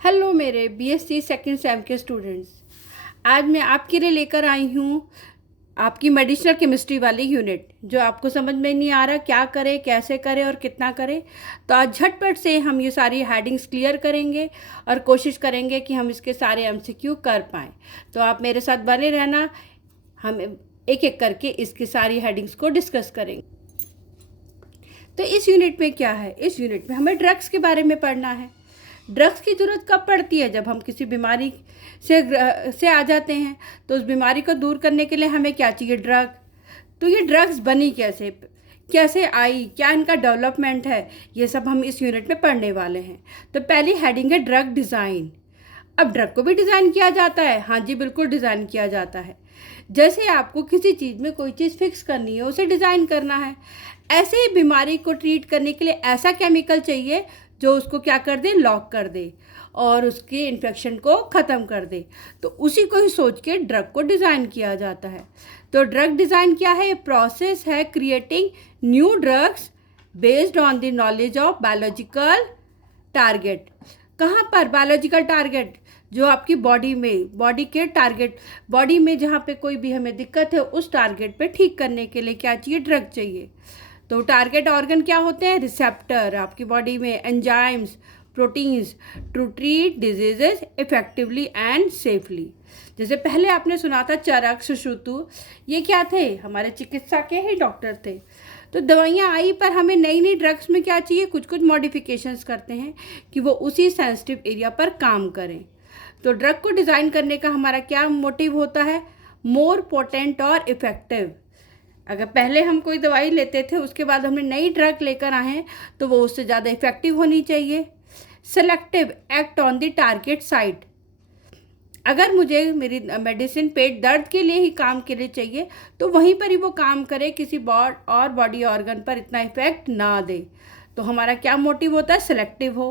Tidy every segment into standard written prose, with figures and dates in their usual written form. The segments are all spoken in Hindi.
हेलो मेरे बीएससी सेकंड सेम के स्टूडेंट्स। आज मैं आपके लिए लेकर आई हूँ आपकी मेडिसिनल केमिस्ट्री वाली यूनिट। जो आपको समझ में नहीं आ रहा क्या करें, कैसे करें और कितना करें, तो आज झटपट से हम ये सारी हेडिंग्स क्लियर करेंगे और कोशिश करेंगे कि हम इसके सारे एमसीक्यू कर पाएँ। तो आप मेरे साथ बने रहना, हम एक एक करके इसकी सारी हेडिंग्स को डिस्कस करेंगे। तो इस यूनिट में क्या है? इस यूनिट में हमें ड्रग्स के बारे में पढ़ना है। ड्रग्स की ज़रूरत कब पड़ती है? जब हम किसी बीमारी से आ जाते हैं। तो उस बीमारी को दूर करने के लिए हमें क्या चाहिए? ड्रग। तो ये ड्रग्स बनी कैसे, कैसे आई, क्या इनका डेवलपमेंट है, ये सब हम इस यूनिट में पढ़ने वाले हैं। तो पहली हेडिंग है ड्रग डिज़ाइन। अब ड्रग को भी डिज़ाइन किया जाता है। हाँ जी, बिल्कुल डिज़ाइन किया जाता है। जैसे आपको किसी चीज़ में कोई चीज़ फिक्स करनी है, उसे डिज़ाइन करना है, ऐसे ही बीमारी को ट्रीट करने के लिए ऐसा केमिकल चाहिए जो उसको क्या कर दे, लॉक कर दे और उसके इन्फेक्शन को ख़त्म कर दे। तो उसी को ही सोच के ड्रग को डिज़ाइन किया जाता है। तो ड्रग डिज़ाइन क्या है? प्रोसेस है creating new drugs based on the knowledge of biological target. कहाँ पर? बायोलॉजिकल टारगेट, जो आपकी बॉडी में, बॉडी के टारगेट, बॉडी में जहाँ पे कोई भी हमें दिक्कत है, उस टारगेट पे ठीक करने के लिए क्या चाहिए? ड्रग चाहिए। तो टारगेट ऑर्गन क्या होते हैं? रिसेप्टर, आपकी बॉडी में enzymes, proteins to treat diseases effectively and safely. जैसे पहले आपने सुना था चरक, सुश्रुतु, ये क्या थे? हमारे चिकित्सा के ही डॉक्टर थे। तो दवाइयाँ आई, पर हमें नई नई ड्रग्स में क्या चाहिए? कुछ कुछ मॉडिफिकेशंस करते हैं कि वो उसी सेंसिटिव एरिया पर काम करें। तो ड्रग को डिज़ाइन करने का हमारा क्या मोटिव होता है? मोर पोटेंट और इफ़ेक्टिव। अगर पहले हम कोई दवाई लेते थे, उसके बाद हमने नई ड्रग लेकर आए हैं, तो वो उससे ज़्यादा इफ़ेक्टिव होनी चाहिए। Selective, act on the target site. अगर मुझे मेरी मेडिसिन पेट दर्द के लिए ही काम के लिए चाहिए, तो वहीं पर ही वो काम करे, किसी और बॉडी ऑर्गन पर इतना इफ़ेक्ट ना दे। तो हमारा क्या मोटिव होता है? सेलेक्टिव हो,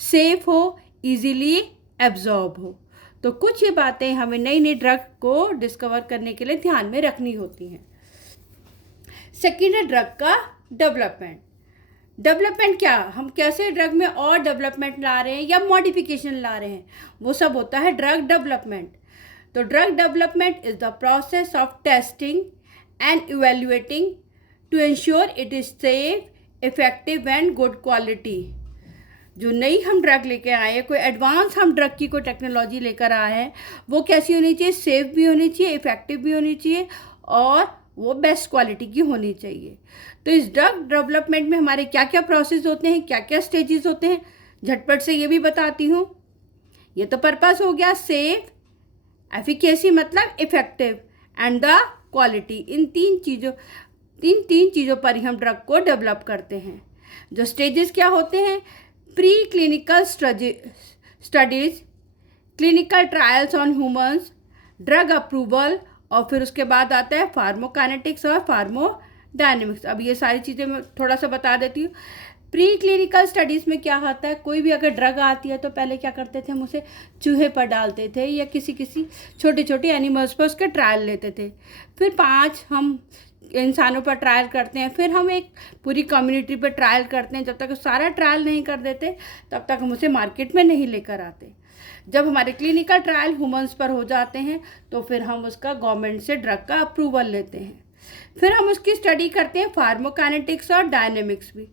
सेफ हो, ईजीली एब्जॉर्ब हो। तो कुछ ये बातें हमें नई नई ड्रग को डिस्कवर करने के लिए ध्यान में रखनी होती हैं। सेकेंड है ड्रग का डेवलपमेंट। डेवलपमेंट क्या, हम कैसे ड्रग में और डेवलपमेंट ला रहे हैं या मॉडिफिकेशन ला रहे हैं, वो सब होता है ड्रग डेवलपमेंट। तो drug development is the process of testing and evaluating to ensure it is safe, effective and good quality. जो नई हम ड्रग लेके आए हैं, कोई एडवांस हम ड्रग की कोई टेक्नोलॉजी लेकर आए हैं, वो कैसी होनी चाहिए? सेफ भी होनी चाहिए, इफेक्टिव भी होनी चाहिए और वो बेस्ट क्वालिटी की होनी चाहिए। तो इस ड्रग डेवलपमेंट में हमारे क्या क्या प्रोसेस होते हैं, क्या क्या स्टेजेस होते हैं, झटपट से ये भी बताती हूँ। ये तो पर्पस हो गया सेफ, एफिकेसी मतलब इफेक्टिव, एंड द क्वालिटी। इन तीन चीज़ों पर ही हम ड्रग को डेवलप करते हैं। जो स्टेजेस क्या होते हैं? Pre clinical studies, clinical trials on humans, drug approval, और फिर उसके बाद आता है फार्मोकाइनेटिक्स और फार्मोडायनेमिक्स। अब ये सारी चीज़ें मैं थोड़ा सा बता देती हूँ। प्री क्लिनिकल स्टडीज़ में क्या होता है? कोई भी अगर ड्रग आती है तो पहले क्या करते थे? हम उसे चूहे पर डालते थे या किसी छोटे छोटे एनिमल्स पर उसके ट्रायल लेते थे। फिर 5 हम इंसानों पर ट्रायल करते हैं, फिर हम एक पूरी कम्युनिटी पर ट्रायल करते हैं। जब तक सारा ट्रायल नहीं कर देते, तब तक हम उसे मार्केट में नहीं लेकर आते। जब हमारे क्लिनिकल ट्रायल ह्यूमंस पर हो जाते हैं, तो फिर हम उसका गवर्नमेंट से ड्रग का अप्रूवल लेते हैं। फिर हम उसकी स्टडी करते हैं फार्मोकाइनेटिक्स और डायनेमिक्स भी।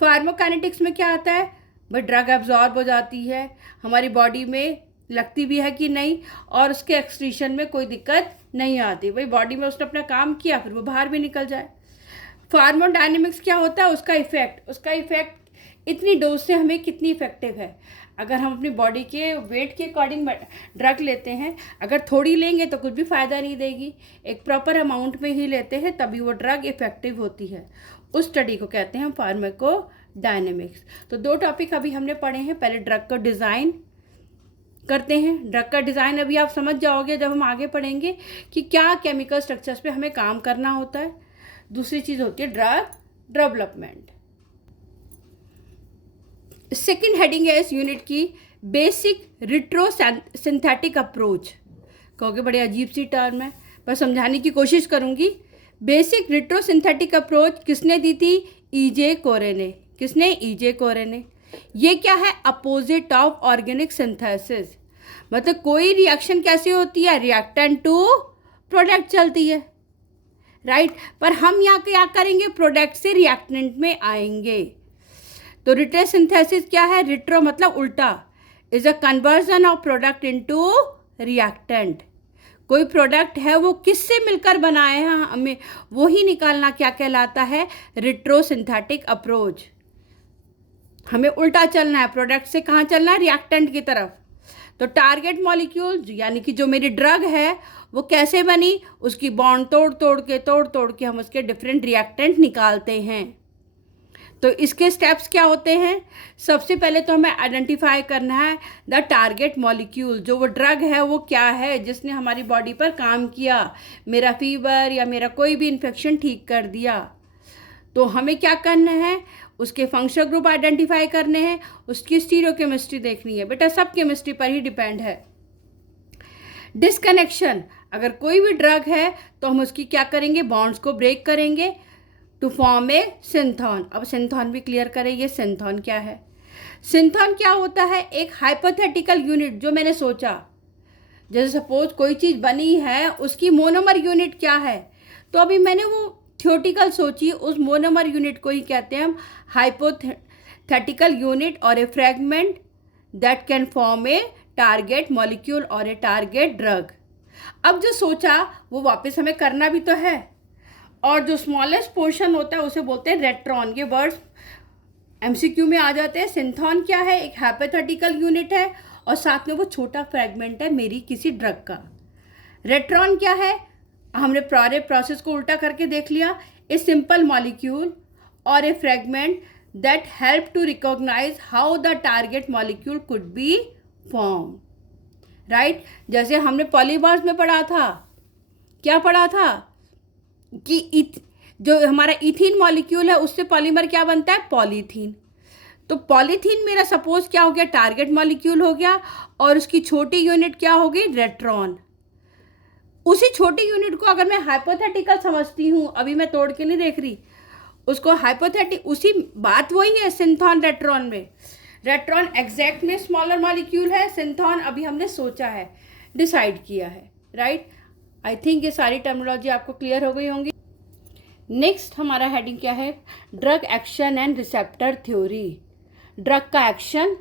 फार्मोकाइनेटिक्स में क्या आता है? भाई ड्रग एब्जॉर्ब हो जाती है, हमारी बॉडी में लगती भी है कि नहीं, और उसके एक्सक्रीशन में कोई दिक्कत नहीं आती। भाई बॉडी में उसने अपना काम किया, फिर वो बाहर भी निकल जाए। फार्मोडायनेमिक्स क्या होता है? उसका इफेक्ट इतनी डोज से हमें कितनी इफेक्टिव है। अगर हम अपनी बॉडी के वेट के अकॉर्डिंग ड्रग लेते हैं, अगर थोड़ी लेंगे तो कुछ भी फ़ायदा नहीं देगी, एक प्रॉपर अमाउंट में ही लेते हैं तभी वो ड्रग इफ़ेक्टिव होती है। उस स्टडी को कहते हैं फार्माकोडायनेमिक्स। तो 2 टॉपिक अभी हमने पढ़े हैं। पहले ड्रग को डिज़ाइन करते हैं। ड्रग का डिज़ाइन अभी आप समझ जाओगे जब हम आगे पढ़ेंगे कि क्या केमिकल स्ट्रक्चर्स पे हमें काम करना होता है। दूसरी चीज़ होती है ड्रग डेवलपमेंट। सेकेंड हेडिंग है इस यूनिट की बेसिक रिट्रो सिंथेटिक अप्रोच। कहोगे बड़ी अजीब सी टर्म है, पर समझाने की कोशिश करूँगी। बेसिक रिट्रो सिंथेटिक अप्रोच किसने दी थी? ईजे कोरे ने। किसने? ईजे कोरे ने। ये क्या है? Opposite of organic synthesis. मतलब कोई रिएक्शन कैसे होती है? रिएक्टेंट टू प्रोडक्ट चलती है, राइट? पर हम यहाँ क्या करेंगे? प्रोडक्ट से रिएक्टेंट में आएंगे। तो रिट्रोसिंथेसिस क्या है? रिट्रो मतलब उल्टा, is a conversion of product into reactant. कोई प्रोडक्ट है वो किससे मिलकर बनाए हैं, हमें वो ही निकालना क्या कहलाता है? रिट्रोसिंथेटिक अप्रोच। हमें उल्टा चलना है, प्रोडक्ट से कहाँ चलना है? रिएक्टेंट की तरफ। तो टारगेट मॉलिक्यूल यानी कि जो मेरी ड्रग है वो कैसे बनी? उसकी बॉन्ड तोड़ तोड़ के हम उसके डिफरेंट रिएक्टेंट निकालते हैं। तो इसके स्टेप्स क्या होते हैं? सबसे पहले तो हमें आइडेंटिफाई करना है द टारगेट मॉलिक्यूल। जो वो ड्रग है वो क्या है जिसने हमारी बॉडी पर काम किया, मेरा फीवर या मेरा कोई भी इन्फेक्शन ठीक कर दिया। तो हमें क्या करना है? उसके फंक्शनल ग्रुप आइडेंटिफाई करने हैं, उसकी स्टीरियोकेमिस्ट्री देखनी है। बेटा सब केमिस्ट्री पर ही डिपेंड है। डिस्कनेक्शन, अगर कोई भी ड्रग है तो हम उसकी क्या करेंगे? बॉन्ड्स को ब्रेक करेंगे टू फॉर्म ए सिंथॉन। अब सिंथॉन भी क्लियर करें, ये सिंथॉन क्या है? सिंथॉन क्या होता है? एक हाइपोथेटिकल यूनिट जो मैंने सोचा, जैसे सपोज कोई चीज़ बनी है, उसकी मोनोमर यूनिट क्या है? तो अभी मैंने वो थ्योरेटिकल सोची, उस मोनोमर यूनिट को ही कहते हैं हम hypothetical unit or a fragment that can form a target molecule or a target drug. अब जो सोचा वो वापस हमें करना भी तो है, और जो स्मॉलेस्ट पोर्शन होता है उसे बोलते हैं रेट्रॉन। ये वर्ड्स एमसीक्यू में आ जाते हैं। सिंथॉन क्या है? एक हाइपोथेटिकल यूनिट है और साथ में वो छोटा फ्रेगमेंट है मेरी किसी ड्रग का। रेट्रॉन क्या है? हमने पूरे प्रोसेस को उल्टा करके देख लिया। ए simple molecule or a fragment that help to recognize how the target molecule could be form, right? जैसे हमने पॉलीमर्स में पढ़ा था, क्या पढ़ा था कि जो हमारा इथीन मॉलिक्यूल है उससे पॉलीमर क्या बनता है? पॉलीथीन। तो पॉलीथीन मेरा सपोज क्या हो गया? टारगेट मॉलिक्यूल हो गया, और उसकी छोटी यूनिट क्या हो गई? रेट्रॉन। उसी छोटी यूनिट को अगर मैं हाइपोथेटिकल समझती हूँ, अभी मैं तोड़ के नहीं देख रही उसको, हाइपोथेटिक उसी बात वही है सिंथॉन रेट्रॉन में। रेट्रॉन एग्जैक्ट में स्मॉलर मॉलिक्यूल है, सिंथॉन अभी हमने सोचा है, डिसाइड किया है, राइट? आई थिंक ये सारी टर्मिनोलॉजी आपको क्लियर हो गई होंगी। नेक्स्ट हमारा हेडिंग क्या है? Drug action and receptor theory. Drug का एक्शन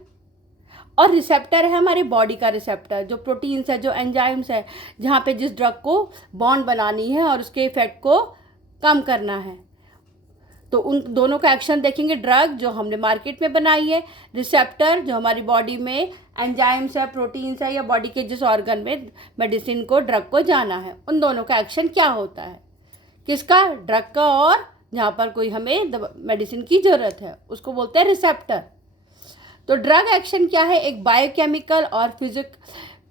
और रिसेप्टर है हमारी बॉडी का रिसेप्टर, जो प्रोटीन्स है, जो एंजाइम्स है, जहाँ पे जिस ड्रग को बॉन्ड बनानी है और उसके इफेक्ट को कम करना है। तो उन दोनों का एक्शन देखेंगे। ड्रग जो हमने मार्केट में बनाई है, रिसेप्टर जो हमारी बॉडी में एंजाइम्स है, प्रोटीन्स है, या बॉडी के जिस ऑर्गन में मेडिसिन को, ड्रग को जाना है, उन दोनों का एक्शन क्या होता है? किसका? ड्रग का, और जहाँ पर कोई हमें मेडिसिन की ज़रूरत है उसको बोलते हैं रिसेप्टर। तो ड्रग एक्शन क्या है? एक बायोकेमिकल और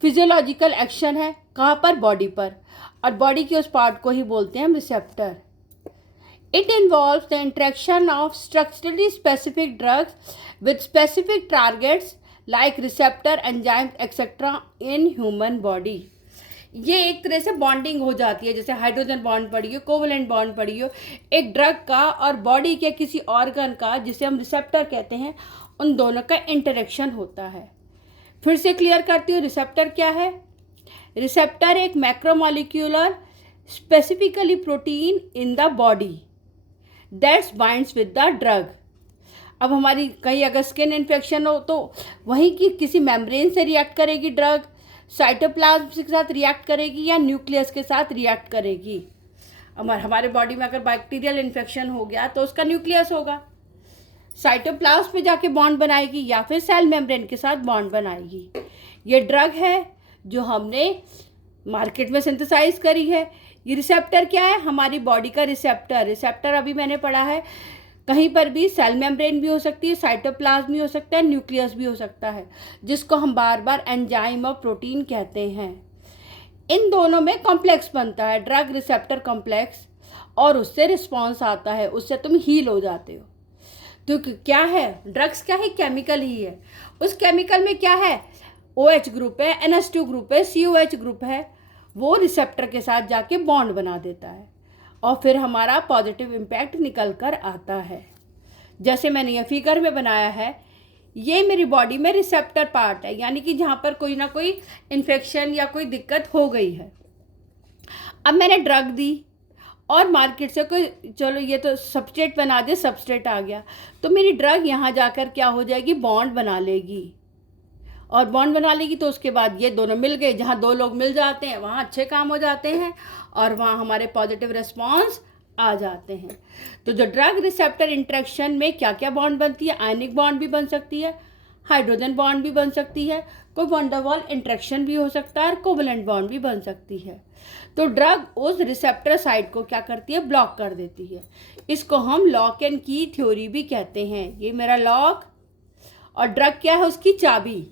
फिजियोलॉजिकल एक्शन है। कहाँ पर? बॉडी पर, और बॉडी के उस पार्ट को ही बोलते हैं हम receptor. It involves the interaction of structurally specific drugs with specific targets like receptor, enzymes, etc. in human body. ये एक तरह से बॉन्डिंग हो जाती है, जैसे हाइड्रोजन बॉन्ड पड़ी हो, कोवलेंट बॉन्ड पड़ी हो, एक ड्रग का और बॉडी के किसी ऑर्गन का जिसे हम रिसेप्टर कहते हैं, उन दोनों का इंटरेक्शन होता है। फिर से क्लियर करती हूँ, रिसेप्टर क्या है? रिसेप्टर एक macromolecular specifically protein in the body that's binds with the drug. अब हमारी कहीं अगर स्किन इन्फेक्शन हो तो वहीं की किसी मेम्ब्रेन से रिएक्ट करेगी ड्रग, साइटोप्लाज्म के साथ रिएक्ट करेगी, या न्यूक्लियस के साथ रिएक्ट करेगी। हमारे बॉडी में अगर बैक्टीरियल इन्फेक्शन हो गया तो उसका न्यूक्लियस होगा, साइटोप्लाज्म पे जाके बॉन्ड बनाएगी, या फिर सेल मेम्ब्रेन के साथ बॉन्ड बनाएगी। ये ड्रग है जो हमने मार्केट में सिंथेसाइज करी है। ये रिसेप्टर क्या है? हमारी बॉडी का रिसेप्टर। रिसेप्टर अभी मैंने पढ़ा है, कहीं पर भी सेल मेम्ब्रेन भी हो सकती है, साइटोप्लाज्म भी हो सकता है, न्यूक्लियस भी हो सकता है, जिसको हम बार बार एंजाइम और प्रोटीन कहते हैं। इन दोनों में कॉम्प्लेक्स बनता है, ड्रग रिसेप्टर कॉम्प्लेक्स, और उससे रिस्पॉन्स आता है, उससे तुम हील हो जाते हो। तो क्या है? ड्रग्स क्या है? केमिकल ही है। उस केमिकल में क्या है? OH ग्रुप है, NH2 ग्रुप है, COH ग्रुप है, वो रिसेप्टर के साथ जाके बॉन्ड बना देता है, और फिर हमारा पॉजिटिव इम्पैक्ट निकल कर आता है। जैसे मैंने ये फिगर में बनाया है, ये मेरी बॉडी में रिसेप्टर पार्ट है, यानी कि जहाँ पर कोई ना कोई इन्फेक्शन या कोई दिक्कत हो गई है। अब मैंने ड्रग दी और मार्केट से कोई, चलो ये तो सबस्ट्रेट बना दे, सबस्ट्रेट आ गया, तो मेरी ड्रग यहाँ जाकर क्या हो जाएगी, बॉन्ड बना लेगी। और बॉन्ड बना लेगी तो उसके बाद ये दोनों मिल गए, जहाँ दो लोग मिल जाते हैं वहाँ अच्छे काम हो जाते हैं और वहाँ हमारे पॉजिटिव रिस्पॉन्स आ जाते हैं। तो जो ड्रग रिसेप्टर इंटरेक्शन में क्या क्या बॉन्ड बनती है, आयनिक बॉन्ड भी बन सकती है, हाइड्रोजन बॉन्ड भी बन सकती है, कोई वंडरवॉल इंटरेक्शन भी हो सकता है और कोवलेंट बॉन्ड भी बन सकती है। तो ड्रग उस रिसेप्टर साइट को क्या करती है, ब्लॉक कर देती है। इसको हम लॉक एंड की थ्योरी भी कहते हैं। ये मेरा लॉक और ड्रग क्या है, उसकी चाबी।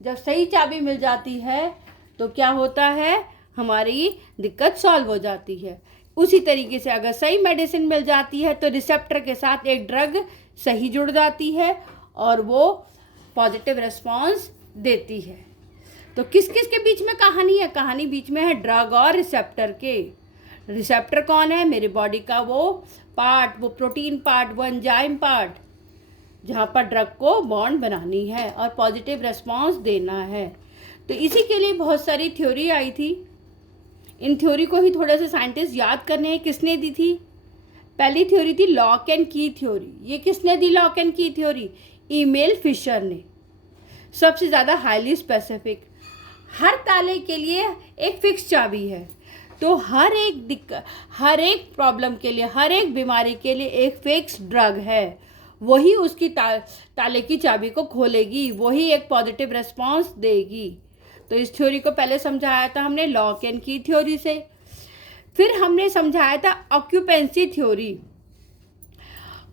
जब सही चाबी मिल जाती है तो क्या होता है, हमारी दिक्कत सॉल्व हो जाती है। उसी तरीके से अगर सही मेडिसिन मिल जाती है तो रिसेप्टर के साथ एक ड्रग सही जुड़ जाती है और वो पॉजिटिव रिस्पॉन्स देती है। तो किस किस के बीच में कहानी है, कहानी बीच में है ड्रग और रिसेप्टर के। रिसेप्टर कौन है, मेरे बॉडी का वो पार्ट, वो प्रोटीन पार्ट, वो एंजाइम पार्ट, जहाँ पर ड्रग को बॉन्ड बनानी है और पॉजिटिव रिस्पॉन्स देना है। तो इसी के लिए बहुत सारी थ्योरी आई थी। इन थ्योरी को ही थोड़े से साइंटिस्ट याद करने हैं, किसने दी थी। पहली थ्योरी थी लॉक एंड की थ्योरी। ये किसने दी लॉक एंड की थ्योरी, ईमेल फिशर ने। सबसे ज़्यादा हाईली स्पेसिफिक, हर ताले के लिए एक फिक्स चाबी है। तो हर एक दिक्कत, हर एक प्रॉब्लम के लिए, हर एक बीमारी के लिए एक फिक्स ड्रग है, वही उसकी ताले की चाबी को खोलेगी, वही एक पॉजिटिव रिस्पॉन्स देगी। तो इस थ्योरी को पहले समझाया था हमने लॉक एंड की थ्योरी से। फिर हमने समझाया था ऑक्यूपेंसी थ्योरी।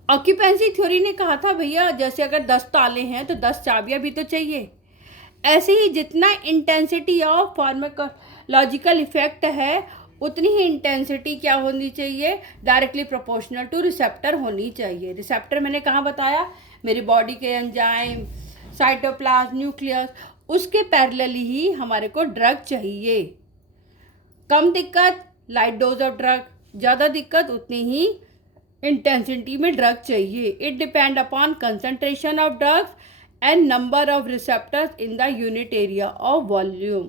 ऑक्यूपेंसी थ्योरी ने कहा था भैया जैसे अगर 10 ताले हैं तो 10 चाबियां भी तो चाहिए। ऐसे ही जितना इंटेंसिटी ऑफ फार्माकोलॉजिकल इफेक्ट है उतनी ही इंटेंसिटी क्या होनी चाहिए, डायरेक्टली प्रोपोर्शनल टू रिसेप्टर होनी चाहिए। रिसेप्टर मैंने कहाँ बताया, मेरी बॉडी के एंजाइम, साइटोप्लाज्म, न्यूक्लियस, उसके पैरेलली ही हमारे को ड्रग चाहिए। कम दिक्कत लाइट डोज ऑफ ड्रग, ज़्यादा दिक्कत उतनी ही इंटेंसिटी में ड्रग चाहिए। It depend upon concentration of drugs and number of receptors in the unit area of volume.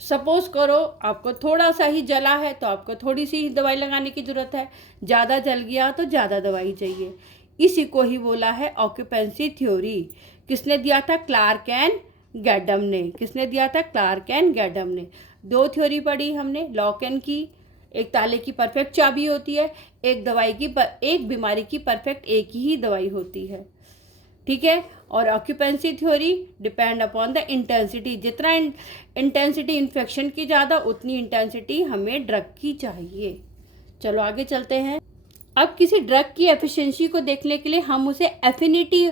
Suppose करो आपको थोड़ा सा ही जला है तो आपको थोड़ी सी ही दवाई लगाने की ज़रूरत है, ज़्यादा जल गया तो ज़्यादा दवाई चाहिए। इसी को ही बोला है ऑक्यूपेंसी थ्योरी। किसने दिया था, क्लार्क एंड गैडम ने। किसने दिया था, क्लार्क एंड गैडम ने। 2 थ्योरी पढ़ी हमने, लॉक एंड की, एक ताले की परफेक्ट चाबी होती है, एक दवाई की एक बीमारी की परफेक्ट एक ही दवाई होती है, ठीक है। और occupancy theory depend upon the intensity, जितना इंटेंसिटी इन्फेक्शन की ज़्यादा उतनी इंटेंसिटी हमें ड्रग की चाहिए। चलो आगे चलते हैं। अब किसी ड्रग की एफिशिएंसी को देखने के लिए हम उसे एफिनिटी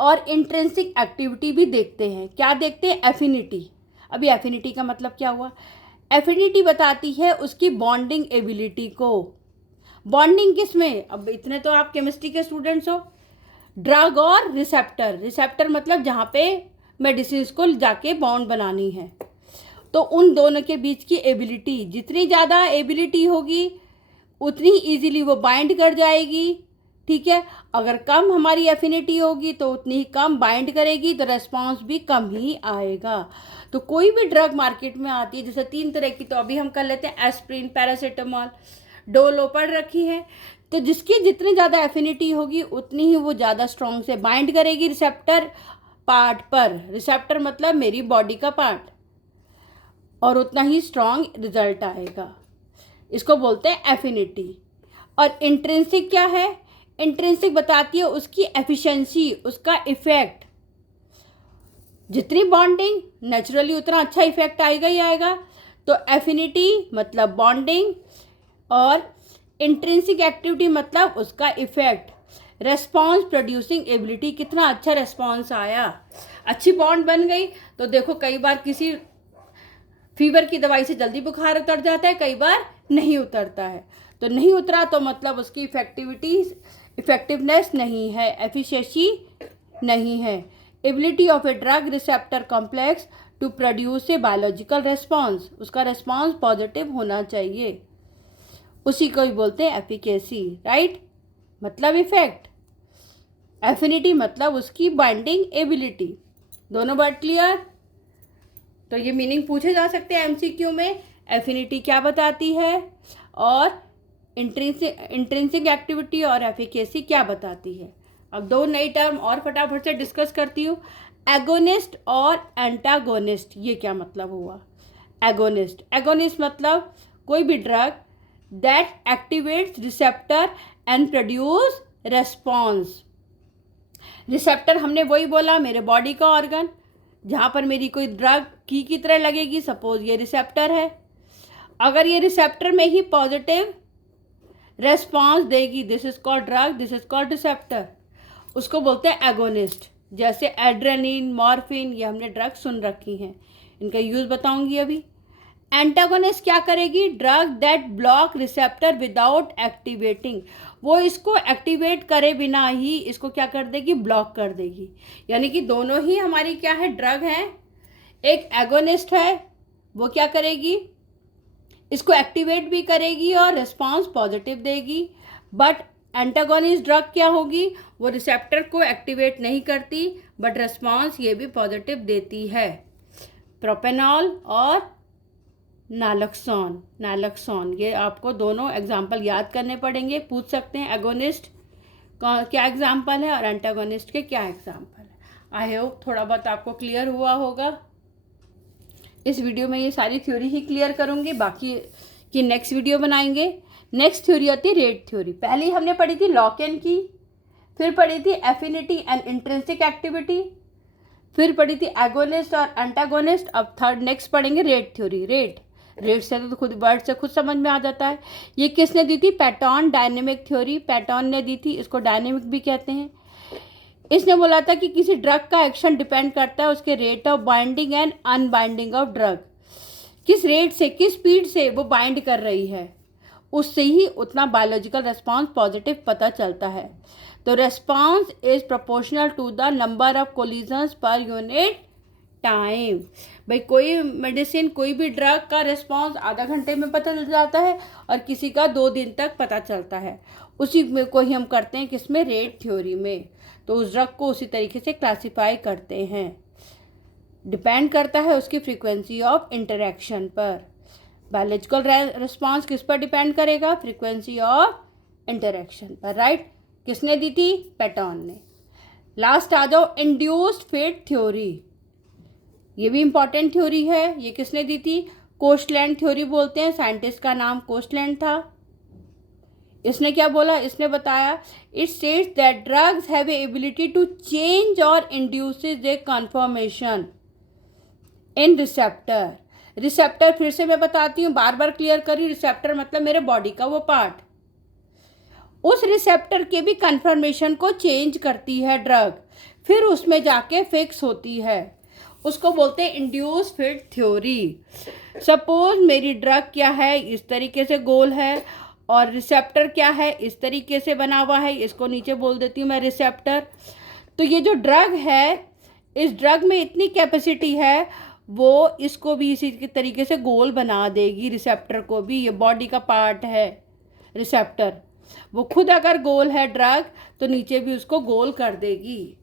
और इंट्रिंसिक एक्टिविटी भी देखते हैं। क्या देखते हैं, एफिनिटी। अभी एफिनिटी का मतलब क्या हुआ, एफिनिटी बताती है उसकी बॉन्डिंग एबिलिटी को। बॉन्डिंग किस में, अब इतने तो आप केमिस्ट्री के स्टूडेंट्स हो। ड्रग और रिसेप्टर, रिसेप्टर मतलब जहाँ पे मेडिसिन को जाके बॉन्ड बनानी है, तो उन दोनों के बीच की एबिलिटी, जितनी ज़्यादा एबिलिटी होगी उतनी इजीली वो बाइंड कर जाएगी, ठीक है। अगर कम हमारी एफिनिटी होगी तो उतनी ही कम बाइंड करेगी, तो रेस्पॉन्स भी कम ही आएगा। तो कोई भी ड्रग मार्केट में आती है, जैसे 3 तरह की, तो अभी हम कर लेते हैं एस्प्रिन, पैरासीटामोल, डोलो पढ़ रखी है। तो जिसकी जितनी ज़्यादा एफिनिटी होगी उतनी ही वो ज़्यादा स्ट्रॉन्ग से बाइंड करेगी रिसेप्टर पार्ट पर। रिसेप्टर मतलब मेरी बॉडी का पार्ट, और उतना ही स्ट्रॉन्ग रिजल्ट आएगा। इसको बोलते हैं एफिनिटी। और इंट्रिंसिक क्या है, इंट्रिंसिक बताती है उसकी एफिशिएंसी, उसका इफेक्ट। जितनी बॉन्डिंग नेचुरली उतना अच्छा इफेक्ट आएगा ही आएगा। तो एफिनिटी मतलब बॉन्डिंग और इंट्रिंसिक एक्टिविटी मतलब उसका इफेक्ट। रेस्पॉन्स प्रोड्यूसिंग एबिलिटी, कितना अच्छा रेस्पॉन्स आया, अच्छी बॉन्ड बन गई। तो देखो कई बार किसी फीवर की दवाई से जल्दी बुखार उतर जाता है, कई बार नहीं उतरता है। तो नहीं उतरा तो मतलब उसकी इफेक्टिवनेस नहीं है, एफिशिएंसी नहीं है। Ability of a drug receptor complex to produce a biological response, उसका रेस्पॉन्स पॉजिटिव होना चाहिए, उसी को ही बोलते हैं एफिकेसी, राइट, मतलब इफेक्ट। एफिनिटी मतलब उसकी बाइंडिंग एबिलिटी। दोनों बात क्लियर? तो ये मीनिंग पूछे जा सकते हैं एमसीक्यू में। एफिनिटी क्या बताती है और इंट्रिंसिक एक्टिविटी और एफिकेसी क्या बताती है। अब दो नई टर्म और फटाफट से डिस्कस करती हूँ। एगोनिस्ट और एंटागोनिस्ट, ये क्या मतलब हुआ? एगोनिस्ट मतलब कोई भी drug that activates receptor and produce response. Receptor हमने वही बोला, मेरे बॉडी का ऑर्गन जहाँ पर मेरी कोई ड्रग की तरह लगेगी। सपोज ये रिसेप्टर है, अगर ये रिसेप्टर में ही पॉजिटिव रेस्पॉन्स देगी, this is called drug, this is called receptor, उसको बोलते हैं एगोनिस्ट। जैसे एड्रेनिन, मॉर्फिन, ये हमने ड्रग सुन रखी हैं, इनका यूज़ बताऊंगी अभी। एंटागोनिस्ट क्या करेगी? Drug that block receptor without activating, वो इसको एक्टिवेट करे बिना ही इसको क्या कर देगी? ब्लॉक कर देगी। यानी कि दोनों ही हमारी क्या है? ड्रग हैं। एक एगोनिस्ट है, वो क्या करेगी? इसको एक्टिवेट भी करेगी और रिस्पॉन्स पॉजिटिव देगी। बट एंटागोनिस्ट ड्रग क्या होगी? वो रिसेप्टर को एक्टिवेट नहीं करती बट रिस्पॉन्स ये भी पॉजिटिव देती है। प्रोपेनॉल और नालोक्सोन, ये आपको दोनों एग्जाम्पल याद करने पड़ेंगे, पूछ सकते हैं एगोनिस्ट क्या एग्जाम्पल है और एंटागोनिस्ट के क्या एग्जाम्पल है। आई होप थोड़ा बहुत आपको क्लियर हुआ होगा। इस वीडियो में ये सारी थ्योरी ही क्लियर करूँगी, बाकी की नेक्स्ट वीडियो बनाएंगे। नेक्स्ट थ्योरी होती है रेट थ्योरी। पहली हमने पढ़ी थी लॉकेन की, फिर पढ़ी थी एफिनिटी एंड इंट्रिंसिक एक्टिविटी, फिर पढ़ी थी एगोनिस्ट और एंटागोनिस्ट। अब थर्ड नेक्स्ट पढ़ेंगे रेट थ्योरी। रेट से तो खुद वर्ड से खुद समझ में आ जाता है। ये किसने दी थी? पैटर्न डायनेमिक थ्योरी, पैटर्न ने दी थी। इसको डायनेमिक भी कहते हैं। इसने बोला था कि किसी ड्रग का एक्शन डिपेंड करता है उसके rate of binding and unbinding of drug. किस रेट से, किस स्पीड से वो बाइंड कर रही है, उससे ही उतना बायोलॉजिकल रेस्पॉन्स पॉजिटिव पता चलता है। तो response is proportional to the number of collisions per unit time. भाई कोई मेडिसिन, कोई भी ड्रग का रिस्पॉन्स आधा घंटे में पता चल जाता है और किसी का 2 दिन तक पता चलता है। उसी में को ही हम करते हैं किसमें? रेट थ्योरी में। तो उस ड्रग को उसी तरीके से क्लासिफाई करते हैं। डिपेंड करता है उसकी फ्रीक्वेंसी ऑफ इंटरेक्शन पर। बायोलॉजिकल रिस्पॉन्स किस पर डिपेंड करेगा? फ्रीक्वेंसी ऑफ इंटरेक्शन पर। राइट? किसने दी थी? पैटर्न ने। लास्ट आ जाओ इंड्यूस्ड फेट थ्योरी। ये भी इंपॉर्टेंट थ्योरी है। ये किसने दी थी? कोस्टलैंड थ्योरी बोलते हैं, साइंटिस्ट का नाम कोस्टलैंड था। इसने क्या बोला? इसने बताया it states that drugs have ability to change और induces a conformation in receptor. Receptor फिर से मैं बताती हूँ, बार बार क्लियर करी। रिसेप्टर मतलब मेरे बॉडी का वो पार्ट, उस रिसेप्टर के भी कन्फर्मेशन को चेंज करती है ड्रग, फिर उसमें जाके फिक्स होती है। उसको बोलते हैं इंड्यूस फिट थ्योरी। सपोज मेरी ड्रग क्या है? इस तरीके से गोल है और रिसेप्टर क्या है? इस तरीके से बना हुआ है। इसको नीचे बोल देती हूँ मैं रिसेप्टर। तो ये जो ड्रग है, इस ड्रग में इतनी कैपेसिटी है, वो इसको भी इसी के तरीके से गोल बना देगी। रिसेप्टर को भी, ये बॉडी का पार्ट है रिसेप्टर, वो खुद अगर गोल है ड्रग तो नीचे भी उसको गोल कर देगी,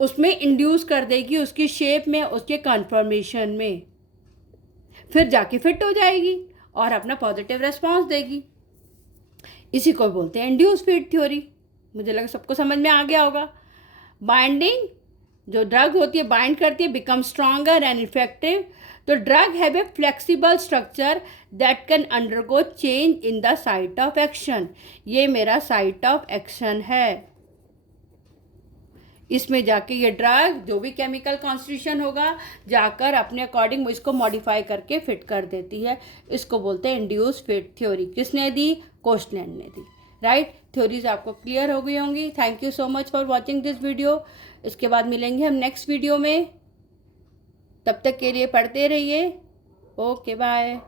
उसमें इंड्यूस कर देगी, उसकी शेप में, उसके कन्फर्मेशन में, फिर जाके फिट हो जाएगी और अपना पॉजिटिव रेस्पॉन्स देगी। इसी को बोलते हैं इंड्यूस फिट थ्योरी। मुझे लगा सबको समझ में आ गया होगा। बाइंडिंग, जो ड्रग होती है बाइंड करती है, बिकम स्ट्रॉन्गर एंड इफेक्टिव। तो drug have a flexible structure that can undergo change in the site of action. ये मेरा साइट ऑफ एक्शन है। इसमें जाके ये ड्रग जो भी केमिकल कॉन्स्टिट्यूशन होगा जाकर अपने अकॉर्डिंग इसको मॉडिफाई करके फिट कर देती है। इसको बोलते हैं इंड्यूस फिट थ्योरी। किसने दी? कोस्टलैंड ने दी। राइट? थ्योरीज आपको क्लियर हो गई होंगी। Thank you so much for watching this video. इसके बाद मिलेंगे हम नेक्स्ट वीडियो में। तब तक के लिए पढ़ते रहिए। Okay, bye.